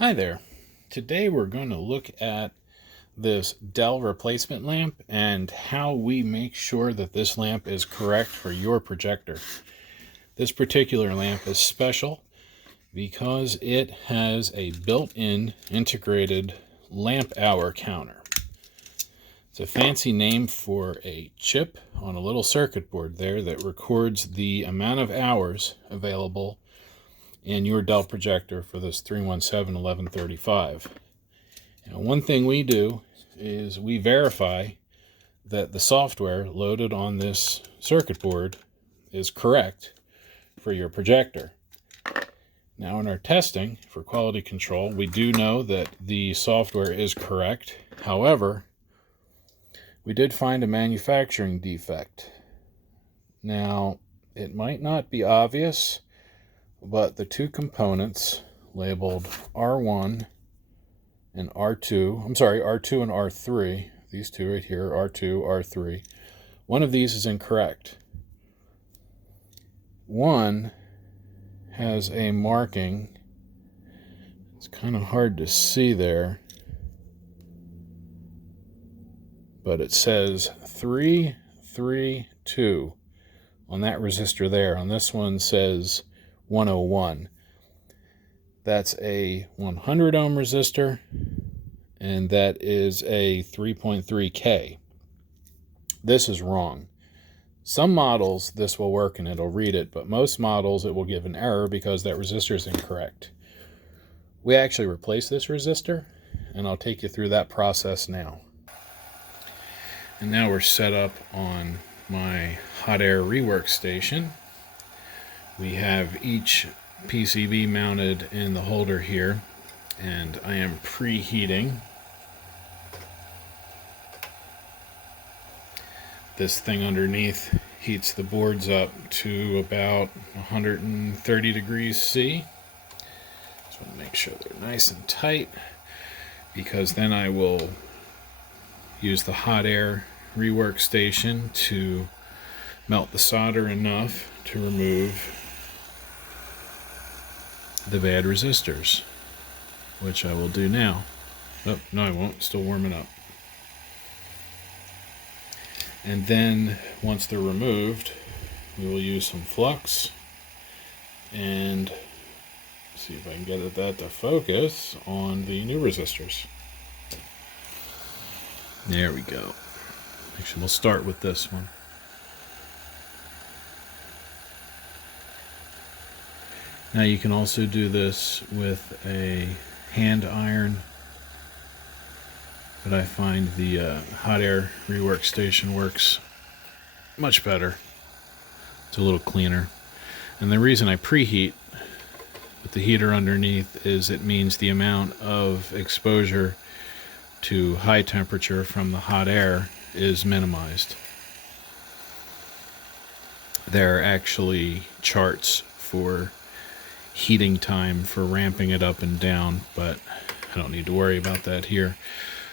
Hi there. Today we're going to look at this Dell replacement lamp and how we make sure that this lamp is correct for your projector. This particular lamp is special because it has a built-in integrated lamp hour counter. It's a fancy name for a chip on a little circuit board there that records the amount of hours available in your Dell projector for this 317-1135. Now, one thing we do is we verify that the software loaded on this circuit board is correct for your projector. Now, in our testing for quality control, we do know that the software is correct. However, we did find a manufacturing defect. Now, it might not be obvious, but the two components labeled R1 and R2, R2 and R3, these two right here, R2, R3, one of these is incorrect. One has a marking, it's kind of hard to see there, but it says 332 on that resistor there. On this one says 101. That's a 100 ohm resistor, and that is a 3.3K. This is wrong. Some models this will work and it'll read it, but most models it will give an error because that resistor is incorrect. We actually replaced this resistor, and I'll take you through that process now. And now we're set up on my hot air rework station. We have each PCB mounted in the holder here, and I am preheating this thing underneath. Heats the boards up to about 130 degrees C. Just want to make sure they're nice and tight, because then I will use the hot air rework station to melt the solder enough to remove the bad resistors, which I will do now. Oh, no, I won't. Still warming up. And then once they're removed, we will use some flux and see if I can get that to focus on the new resistors. There we go. Actually, we'll start with this one. Now you can also do this with a hand iron, but I find the hot air rework station works much better. It's a little cleaner. And the reason I preheat with the heater underneath is it means the amount of exposure to high temperature from the hot air is minimized. There are actually charts for heating time for ramping it up and down, but I don't need to worry about that here.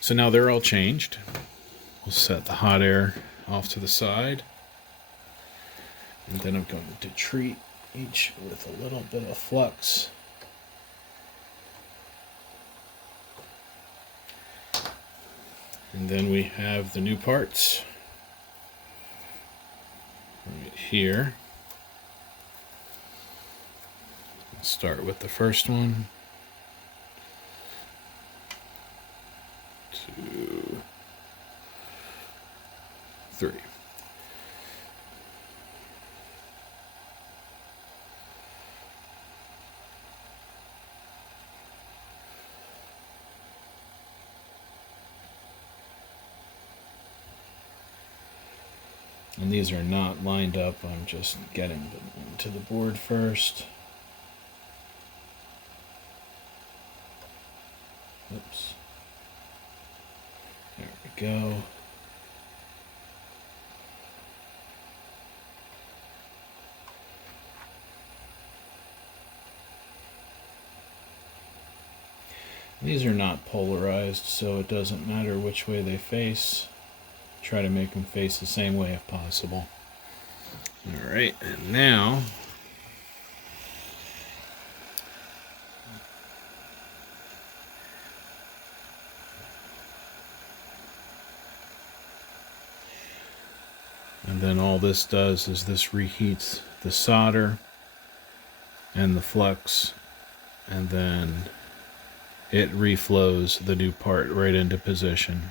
So now they're all changed. We'll set the hot air off to the side, and then I'm going to treat each with a little bit of flux. And then we have the new parts right here. Let's start with the first one. 2, 3. And these are not lined up, I'm just getting them into the board first. Oops. There we go. These are not polarized, so it doesn't matter which way they face. Try to make them face the same way if possible. Alright, and now And then all this does is this reheats the solder and the flux, and then it reflows the new part right into position.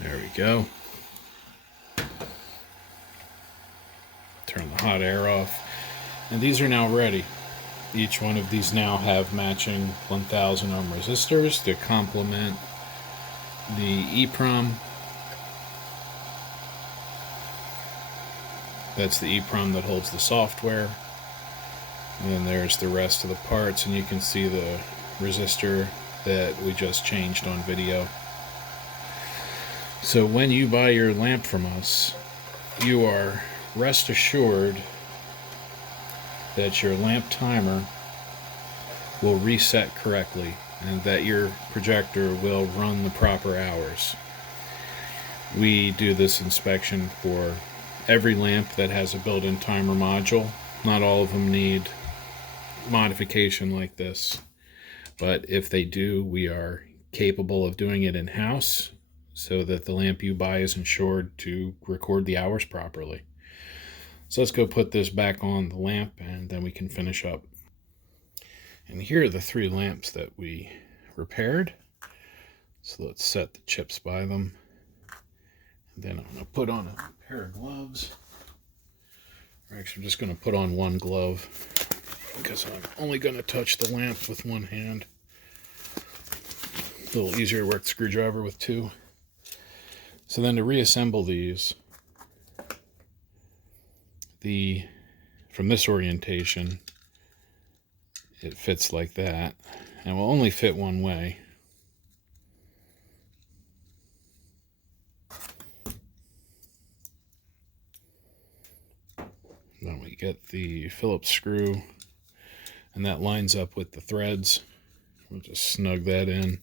There we go. Turn the hot air off. And these are now ready. Each one of these now have matching 1000 ohm resistors to complement the EEPROM. That's the EEPROM that holds the software. And then there's the rest of the parts, and you can see the resistor that we just changed on video. So when you buy your lamp from us, you are rest assured that your lamp timer will reset correctly and that your projector will run the proper hours. We do this inspection for every lamp that has a built-in timer module. Not all of them need modification like this, but if they do, we are capable of doing it in-house so that the lamp you buy is ensured to record the hours properly. So let's go put this back on the lamp and then we can finish up. And here are the 3 lamps that we repaired. So let's set the chips by them. And then I'm going to put on a pair of gloves. Or actually, I'm just going to put on one glove because I'm only going to touch the lamp with one hand. A little easier to work the screwdriver with 2. So then to reassemble these, from this orientation, it fits like that, and will only fit one way. Then we get the Phillips screw, and that lines up with the threads. We'll just snug that in,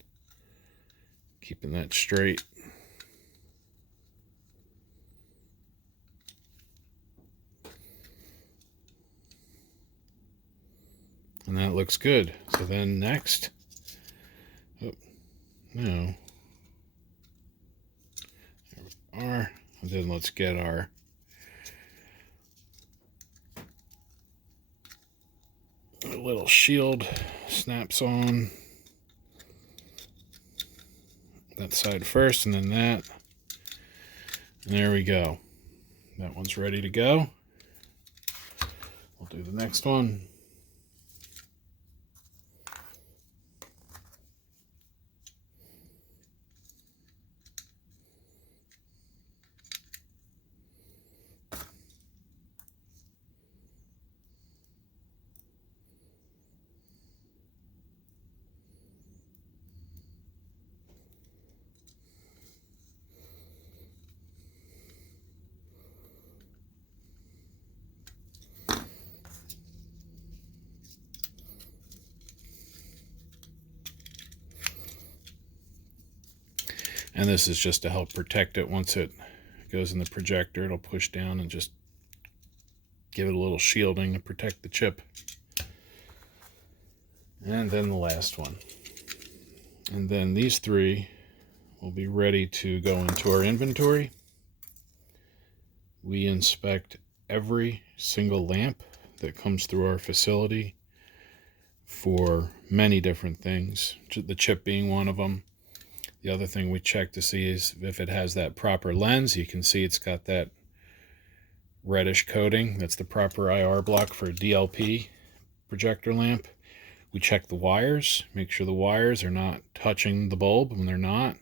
keeping that straight. And that looks good. So then next, there we are. And then let's get our little shield snaps on. That side first, and then that. And there we go. That one's ready to go. We'll do the next one. And this is just to help protect it. Once it goes in the projector, it'll push down and just give it a little shielding to protect the chip. And then the last one. And then these 3 will be ready to go into our inventory. We inspect every single lamp that comes through our facility for many different things, the chip being one of them. The other thing we check to see is if it has that proper lens. You can see it's got that reddish coating. That's the proper IR block for a DLP projector lamp. We check the wires, make sure the wires are not touching the bulb when they're not.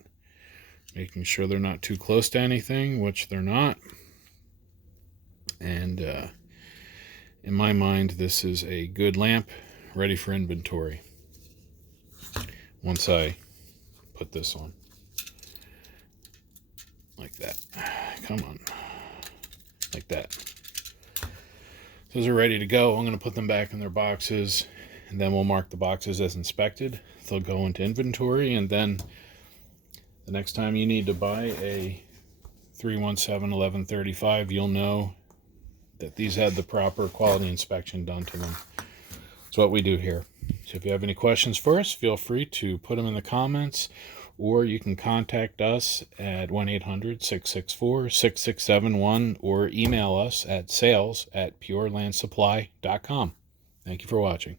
Making sure they're not too close to anything, which they're not. And in my mind, this is a good lamp ready for inventory. Once I put this on like that, come on, like that. Those are ready to go. I'm going to put them back in their boxes, and then we'll mark the boxes as inspected. They'll go into inventory, and then the next time you need to buy a 317-1135, you'll know that these had the proper quality inspection done to them. That's what we do here. So if you have any questions for us, feel free to put them in the comments, or you can contact us at 1-800-664-6671 or email us at sales@PurelandSupply.com. Thank you for watching.